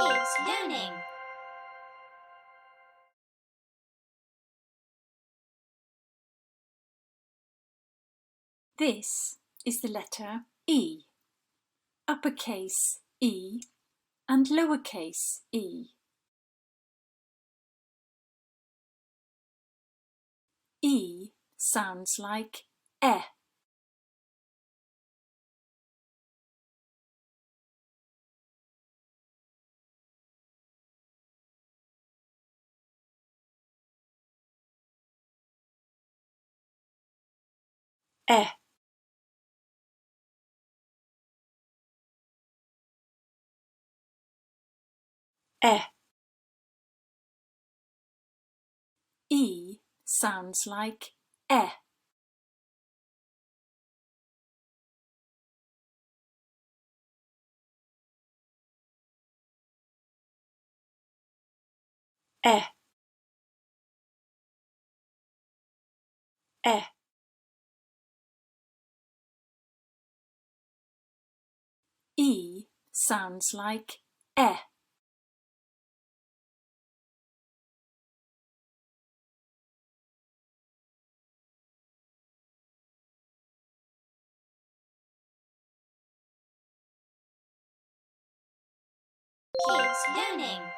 Kids learning. This is the letter E, uppercase E and lowercase e. E sounds like E. E. E. E sounds like E. E. E. E sounds like E. Kids learning.